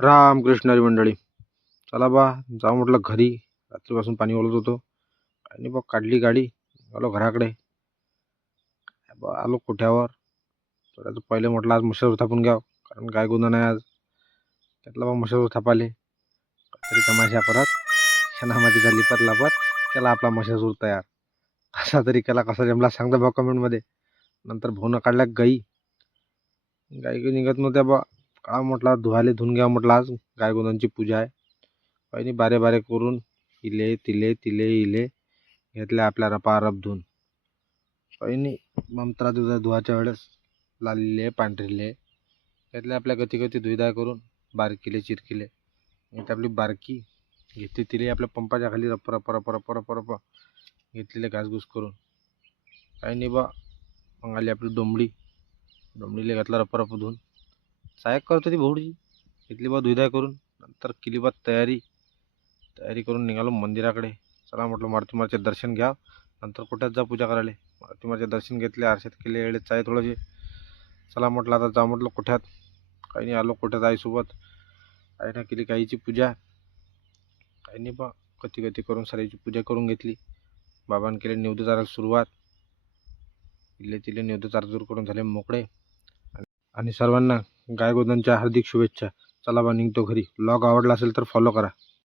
रामकृष्ण हरी मंडळी. चला बा जाऊ म्हटलं घरी. रात्रीपासून पाणी ओलत होतो आणि बा काढली गाडी, आलो घराकडे. आलो कोठ्यावर. तर पहिले म्हटलं आज मशावर थापून घ्याव, कारण गाय गोंदा नाही आज. त्यातला बा मशावर थापाले तरी तमाशा परत शनामातीचा लिपत लापत केला आपला मशासूर तयार. कसा तरी केला, कसा जमला सांगता बा कमेंटमध्ये. नंतर भाऊनं काढल्या गाई निघत नव्हत्या बा. का म्हटलं धुवाले धुवून घ्या म्हटलं, आज गाय गोंदांची पूजा आहे. काही बारे बारे करून इले तिले तिले इले घेतले आपल्या रपारप धुवून. काही नाही ममत्रा धुवाच्या वेळेस लालले पांढरीले घेतले आपल्या गती गती धुईदाय करून, बारकीले चिरकीले. इथे आपली बारकी घेतली तिले आपल्या पंपाच्या खाली रप रप रप रप रप रप घेतलेले घासघूस करून. काही नाही बा मग आली आपली डोंबडीले घातला रप रप धुवून. सायक करत होती भाऊजी, घेतली बा धुईदाय करून. नंतर केली बा तयारी करून निघालो मंदिराकडे. चला म्हटलं मारुतीमारचे दर्शन घ्या, नंतर कुठ्यात जा पूजा करायला. मारुतीमारचे दर्शन घेतले, आरशात केले एवढे चाय थोडेसे. चला म्हटलं आता जा म्हटलं कुठ्यात. काही नाही आलो कुठ्यात आईसोबत. आईनं केली गाईची पूजा. काही नाही बा कधी कधी करून सारीची पूजा करून घेतली. बाबांनी केले निवेद्य चारायला सुरुवात. इले तिले निवेद्य चारजूर करून झाले मोकळे. आणि सर्वांना गाय गोंदांच्या हार्दिक शुभेच्छा. चला बा निघतो घरी. ब्लॉग आवडला असेल तर फॉलो करा.